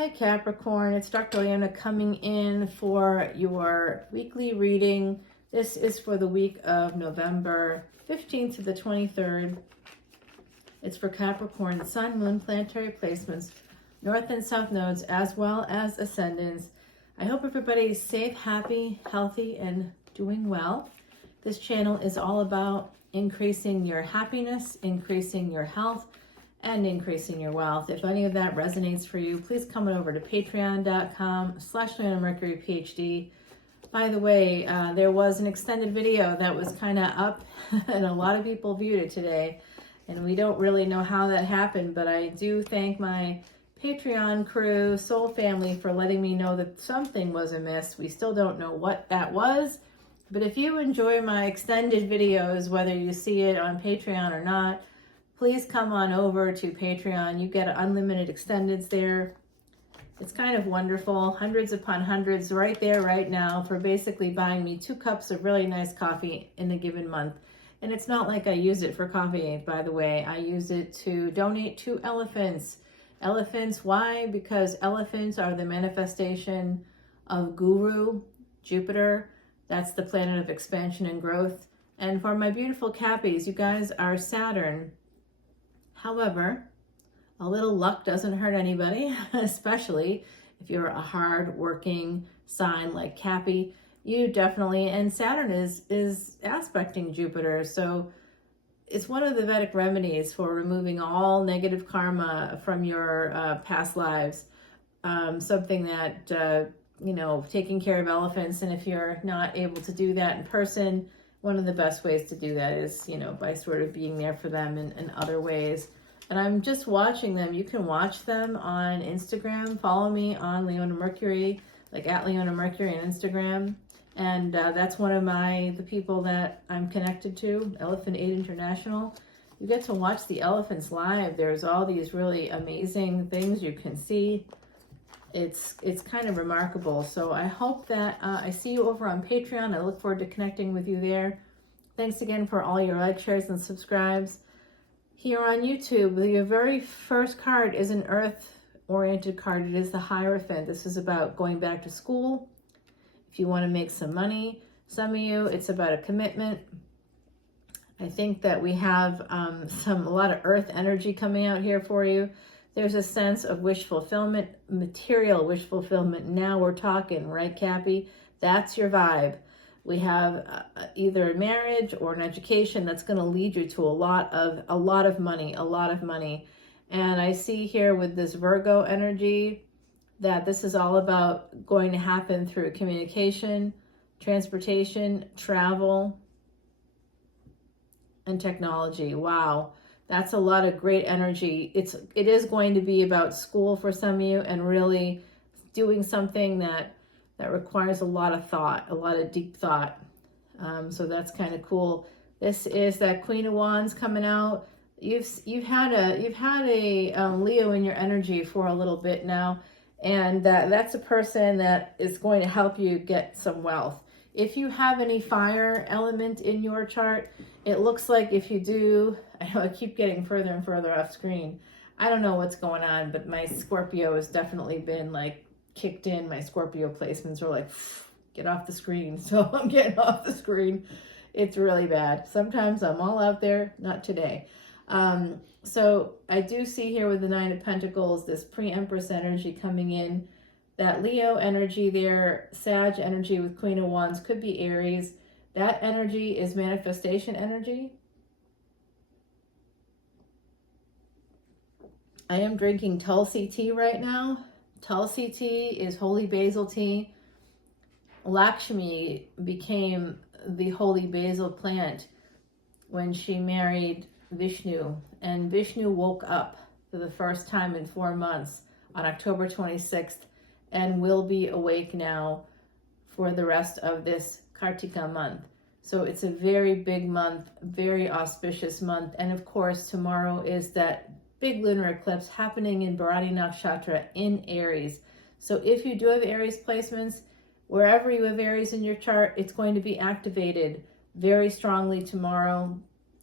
Hi Capricorn, it's Dr. Leona coming in for your weekly reading. This is for the week of November 15th to the 23rd. It's for Capricorn, Sun, Moon, planetary placements, North and South nodes, as well as ascendants. I hope everybody's safe, happy, healthy, and doing well. This channel is all about increasing your happiness, increasing your health, and increasing your wealth. If any of that resonates for you, please come on over to patreon.com/leonamercuryphd. By the way, there was an extended video that was kind of up and a lot of people viewed it today. And we don't really know how that happened, but I do thank my Patreon crew, soul family, for letting me know that something was amiss. We still don't know what that was. But if you enjoy my extended videos, whether you see it on Patreon or not, please come on over to Patreon. You get unlimited extendeds there. It's kind of wonderful. Hundreds upon hundreds right there, right now, for basically buying me 2 cups of really nice coffee in a given month. And it's not like I use it for coffee, by the way. I use it to donate to elephants. Elephants, why? Because elephants are the manifestation of Guru, Jupiter. That's the planet of expansion and growth. And for my beautiful Cappies, you guys are Saturn. However, a little luck doesn't hurt anybody, especially if you're a hard-working sign like Cappy. You definitely, and Saturn is aspecting Jupiter, so it's one of the Vedic remedies for removing all negative karma from your past lives. Something that, taking care of elephants, and if you're not able to do that in person, one of the best ways to do that is, by sort of being there for them in other ways. And I'm just watching them. You can watch them on Instagram. Follow me on Leona Mercury, like at Leona Mercury on Instagram. And that's one of the people that I'm connected to, Elephant Aid International. You get to watch the elephants live. There's all these really amazing things you can see. It's kind of remarkable. So I hope that I see you over on Patreon. I look forward to connecting with you there. Thanks again for all your likes, shares, and subscribes. Here on YouTube, your very first card is an earth-oriented card. It is the Hierophant. This is about going back to school. If you want to make some money, some of you, it's about a commitment. I think that we have a lot of earth energy coming out here for you. There's a sense of wish fulfillment, material wish fulfillment. Now we're talking, right, Cappy? That's your vibe. We have either a marriage or an education that's going to lead you to a lot of money. And I see here with this Virgo energy that this is all about going to happen through communication, transportation, travel, and technology. Wow. That's a lot of great energy. It is going to be about school for some of you, and really doing something that requires a lot of thought, a lot of deep thought. So that's kind of cool. This is that Queen of Wands coming out. You've had a Leo in your energy for a little bit now, and that's a person that is going to help you get some wealth. If you have any fire element in your chart, it looks like if you do, I know I keep getting further and further off screen. I don't know what's going on, but my Scorpio has definitely been like kicked in. My Scorpio placements are like, get off the screen. So I'm getting off the screen. It's really bad. Sometimes I'm all out there, not today. So I do see here with the 9 of Pentacles, this pre-Empress energy coming in. That Leo energy there, Sag energy with Queen of Wands, could be Aries. That energy is manifestation energy. I am drinking Tulsi tea right now. Tulsi tea is holy basil tea. Lakshmi became the holy basil plant when she married Vishnu, and Vishnu woke up for the first time in 4 months on October 26th and will be awake now for the rest of this Kartika month. So it's a very big month, very auspicious month. And of course, tomorrow is that big lunar eclipse happening in Bharati Nakshatra in Aries. So if you do have Aries placements, wherever you have Aries in your chart, it's going to be activated very strongly tomorrow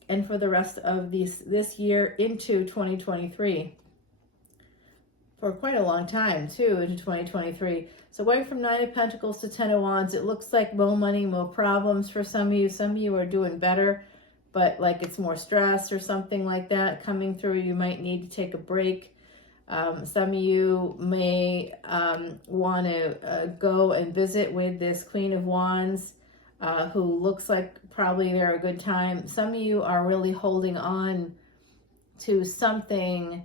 and for the rest of this year into 2023. for quite a long time too, into 2023. So going from 9 of Pentacles to 10 of Wands, it looks like more money, more problems for some of you. Some of you are doing better, but like it's more stress or something like that coming through. You might need to take a break. Some of you may want to go and visit with this Queen of Wands, who looks like probably they're a good time. Some of you are really holding on to something.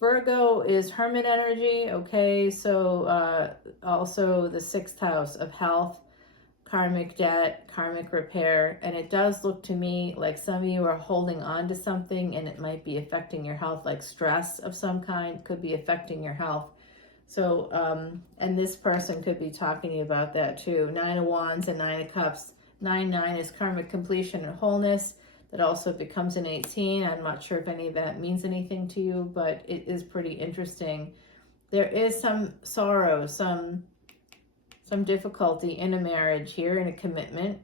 Virgo is Hermit energy, okay? So also the 6th house of health, karmic debt, karmic repair, and it does look to me like some of you are holding on to something and it might be affecting your health, like stress of some kind could be affecting your health. So, and this person could be talking to you about that too. 9 of Wands and 9 of Cups. 9-9 is karmic completion and wholeness. That also becomes an 18. I'm not sure if any of that means anything to you, but it is pretty interesting. There is some sorrow, some difficulty in a marriage here, in a commitment.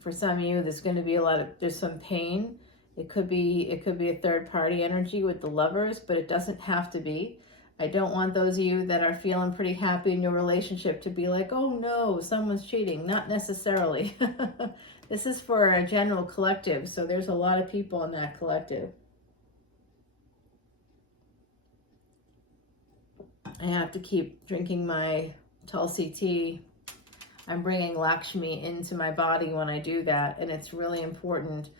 For some of you, there's going to be there's some pain. It could be a third party energy with the Lovers, but it doesn't have to be. I don't want those of you that are feeling pretty happy in your relationship to be like, oh no, someone's cheating. Not necessarily. This is for a general collective, so there's a lot of people in that collective. I have to keep drinking my Tulsi tea. I'm bringing Lakshmi into my body when I do that, and it's really important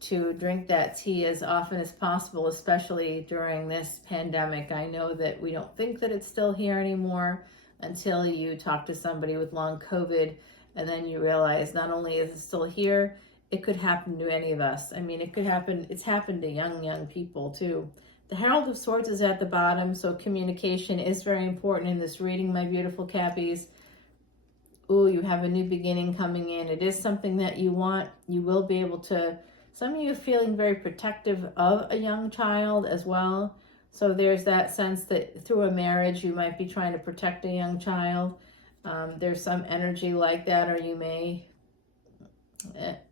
to drink that tea as often as possible, especially during this pandemic. I know that we don't think that it's still here anymore until you talk to somebody with long COVID, and then you realize not only is it still here, it could happen to any of us. I mean, it could happen, it's happened to young people too. The Herald of Swords is at the bottom, so communication is very important in this reading, my beautiful Cappies. Ooh, you have a new beginning coming in. It is something that you want. You will be able to, some of you are feeling very protective of a young child as well. So there's that sense that through a marriage, you might be trying to protect a young child. There's some energy like that, or you may,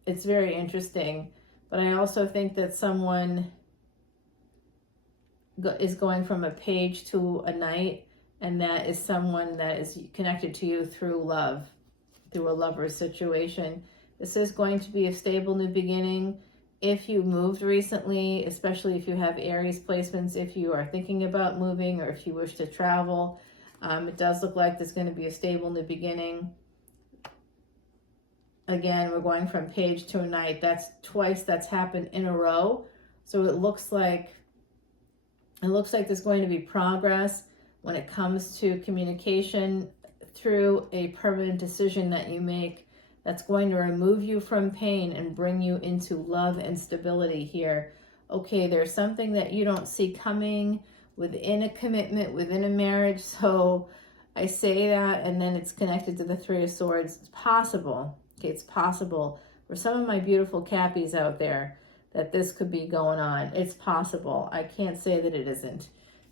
it's very interesting. But I also think that someone is going from a page to a knight, and that is someone that is connected to you through love, through a lover's situation. This is going to be a stable new beginning. If you moved recently, especially if you have Aries placements, if you are thinking about moving or if you wish to travel, it does look like there's going to be a stable new beginning. Again, we're going from page to a knight. That's twice that's happened in a row. So it looks like there's going to be progress when it comes to communication through a permanent decision that you make that's going to remove you from pain and bring you into love and stability here. Okay, there's something that you don't see coming within a commitment, within a marriage. So I say that, and then it's connected to the Three of Swords. It's possible, okay, it's possible for some of my beautiful Cappies out there that this could be going on. It's possible. I can't say that it isn't.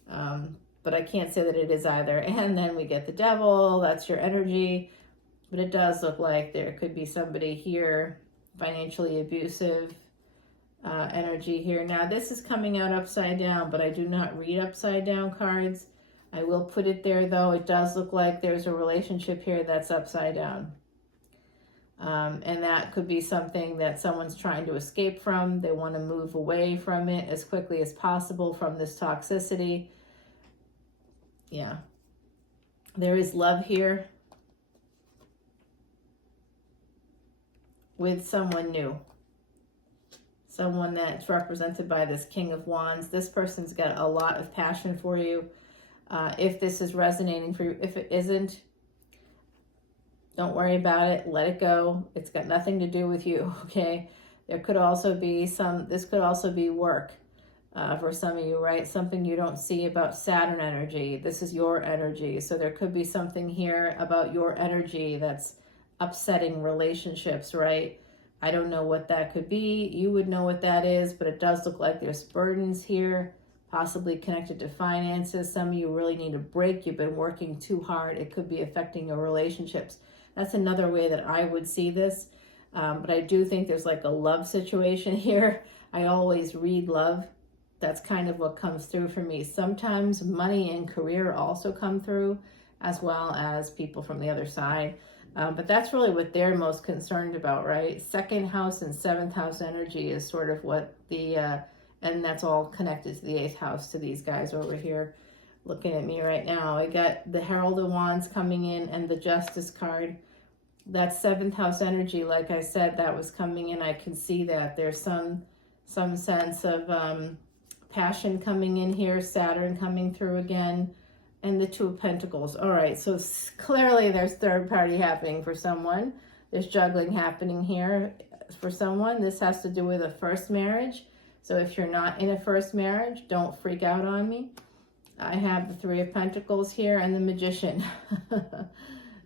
But I can't say that it is either. And then we get the Devil, that's your energy. But it does look like there could be somebody here, financially abusive energy here. Now, this is coming out upside down, but I do not read upside down cards. I will put it there, though. It does look like there's a relationship here that's upside down. And that could be something that someone's trying to escape from. They want to move away from it as quickly as possible, from this toxicity. Yeah. There is love here with someone new. Someone that's represented by this King of Wands. This person's got a lot of passion for you. If this is resonating for you, if it isn't, don't worry about it. Let it go. It's got nothing to do with you, okay? There could also be this could also be work for some of you, right? Something you don't see about Saturn energy. This is your energy. So there could be something here about your energy that's upsetting relationships, right? I don't know what that could be. You would know what that is, but it does look like there's burdens here, possibly connected to finances. Some of you really need a break. You've been working too hard. It could be affecting your relationships. That's another way that I would see this. But I do think there's like a love situation here. I always read love. That's kind of what comes through for me. Sometimes money and career also come through, as well as people from the other side. But that's really what they're most concerned about, right? Second house and seventh house energy is sort of what and that's all connected to the eighth house, to these guys over here looking at me right now. I got the Herald of Wands coming in and the Justice card. That seventh house energy, like I said, that was coming in. I can see that there's some sense of passion coming in here, Saturn coming through again, and the Two of Pentacles. All right, so clearly there's third party happening for someone. There's juggling happening here for someone. This has to do with a first marriage. So if you're not in a first marriage, don't freak out on me. I have the Three of Pentacles here and the Magician.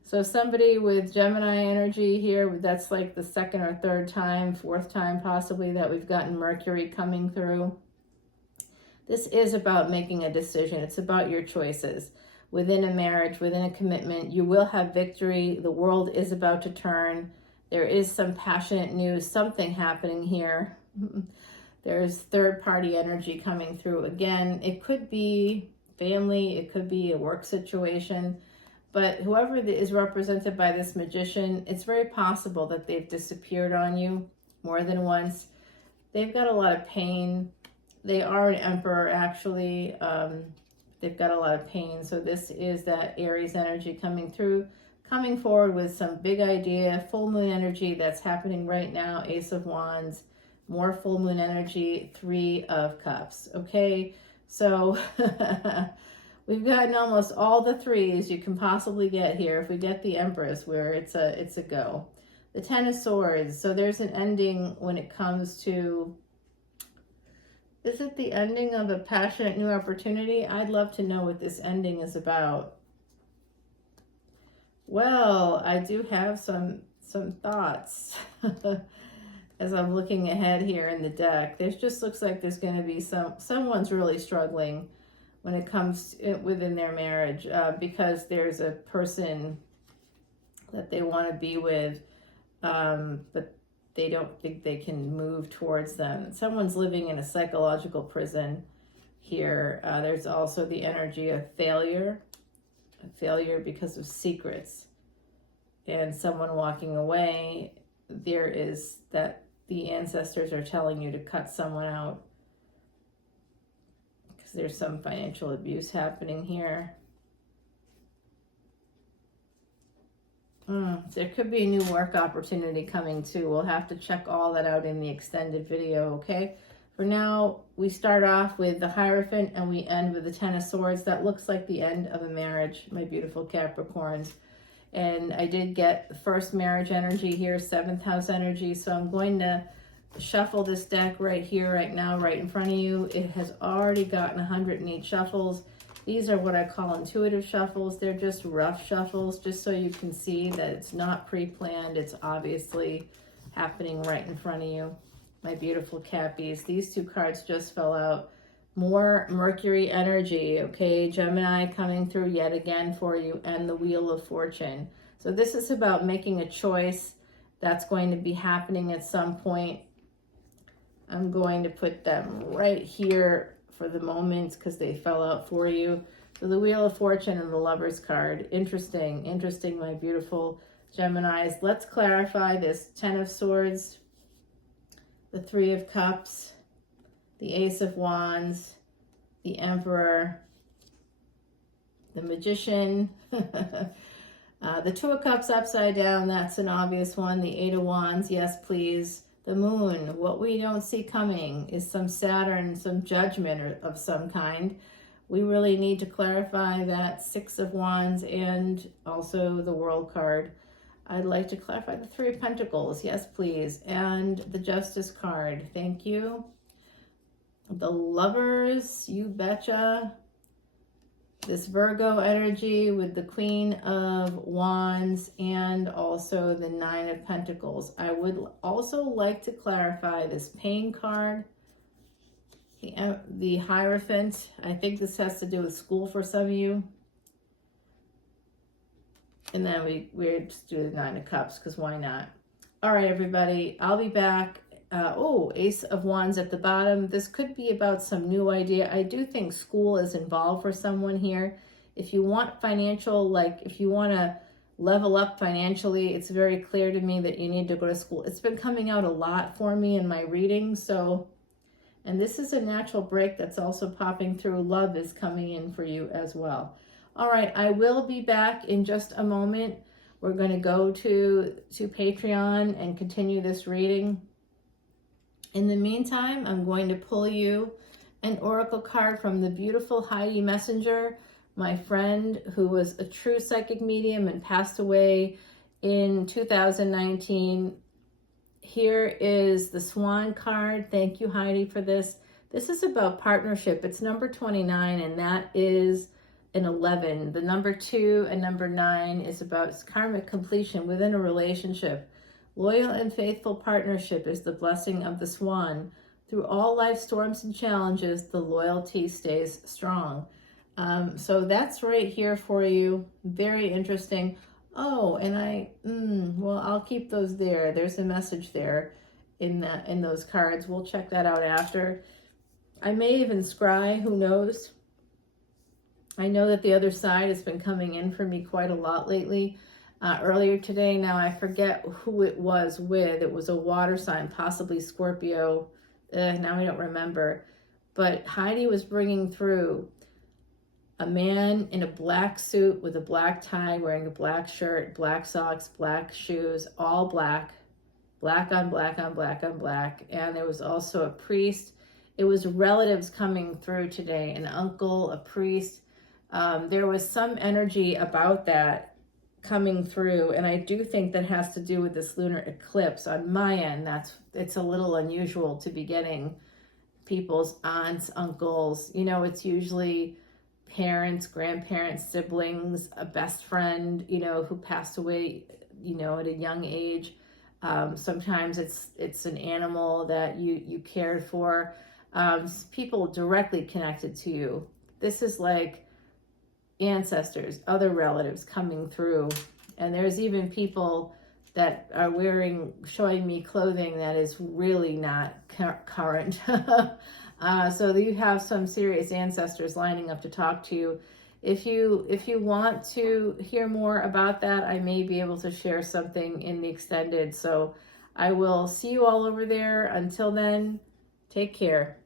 So somebody with Gemini energy here, that's like the second or third time, fourth time possibly, that we've gotten Mercury coming through. This is about making a decision. It's about your choices. Within a marriage, within a commitment, you will have victory. The world is about to turn. There is some passionate news, something happening here. There's third party energy coming through. Again, it could be family, it could be a work situation, but whoever is represented by this Magician, it's very possible that they've disappeared on you more than once. They've got a lot of pain. They are an Emperor, actually. They've got a lot of pain. So this is that Aries energy coming through, coming forward with some big idea, full moon energy that's happening right now, Ace of Wands, more full moon energy, Three of Cups. Okay, so we've gotten almost all the threes you can possibly get here. If we get the Empress, where it's a go. The Ten of Swords. So there's an ending when it comes to, is it the ending of a passionate new opportunity? I'd love to know what this ending is about. Well, I do have some thoughts. As I'm looking ahead here in the deck, there just looks like there's going to be someone's really struggling when it comes within their marriage, because there's a person that they want to be with, but they don't think they can move towards them. Someone's living in a psychological prison here. There's also the energy of failure because of secrets, and someone walking away. There is that the ancestors are telling you to cut someone out because there's some financial abuse happening here. There could be a new work opportunity coming too. We'll have to check all that out in the extended video, okay? For now, we start off with the Hierophant and we end with the Ten of Swords. That looks like the end of a marriage, my beautiful Capricorns. And I did get the first marriage energy here, seventh house energy. So I'm going to shuffle this deck right here, right now, right in front of you. It has already gotten 108 shuffles. These are what I call intuitive shuffles. They're just rough shuffles, just so you can see that it's not pre-planned. It's obviously happening right in front of you. My beautiful Cappies. These two cards just fell out. More Mercury energy, okay? Gemini coming through yet again for you, and the Wheel of Fortune. So this is about making a choice that's going to be happening at some point. I'm going to put them right here for the moment because they fell out for you. So the Wheel of Fortune and the Lover's card. Interesting, my beautiful Geminis. Let's clarify this Ten of Swords, the Three of Cups, the Ace of Wands, the Emperor, the Magician, the Two of Cups upside down, that's an obvious one. The Eight of Wands, yes please. The Moon, what we don't see coming is some Saturn, some judgment of some kind. We really need to clarify that. Six of Wands and also the World card. I'd like to clarify the Three of Pentacles, yes please, and the Justice card, thank you. The Lovers, you betcha. This Virgo energy with the Queen of Wands and also the Nine of Pentacles. I would also like to clarify this Pain card, the Hierophant. I think this has to do with school for some of you. And then we just do the Nine of Cups because why not? All right, everybody, I'll be back Ace of Wands at the bottom. This could be about some new idea. I do think school is involved for someone here. If you want financial, like if you want to level up financially, it's very clear to me that you need to go to school. It's been coming out a lot for me in my reading. So, and this is a natural break that's also popping through. Love is coming in for you as well. All right, I will be back in just a moment. We're going to go to Patreon and continue this reading. In the meantime, I'm going to pull you an oracle card from the beautiful Heidi Messenger, my friend who was a true psychic medium and passed away in 2019. Here is the Swan card. Thank you, Heidi, for this. This is about partnership. It's number 29, and that is an 11. The number 2 and number 9 is about karmic completion within a relationship. Loyal and faithful partnership is the blessing of the Swan. Through all life storms and challenges, the loyalty stays strong. So that's right here for you. Very interesting. Oh, and well, I'll keep those there. There's a message there in those cards. We'll check that out after. I may even scry, who knows? I know that the other side has been coming in for me quite a lot lately. Earlier today, now I forget who it was with. It was a water sign, possibly Scorpio. Now I don't remember. But Heidi was bringing through a man in a black suit with a black tie, wearing a black shirt, black socks, black shoes, all black. Black on black on black on black. And there was also a priest. It was relatives coming through today, an uncle, a priest. There was some energy about that coming through, and I do think that has to do with this lunar eclipse. On my end, it's a little unusual to be getting people's aunts, uncles. You know, it's usually parents, grandparents, siblings, a best friend, you know, who passed away, you know, at a young age. Sometimes it's an animal that you cared for. People directly connected to you. This is like ancestors, other relatives coming through. And there's even people that are showing me clothing that is really not current. So you have some serious ancestors lining up to talk to you. If you want to hear more about that, I may be able to share something in the extended. So I will see you all over there. Until then, take care.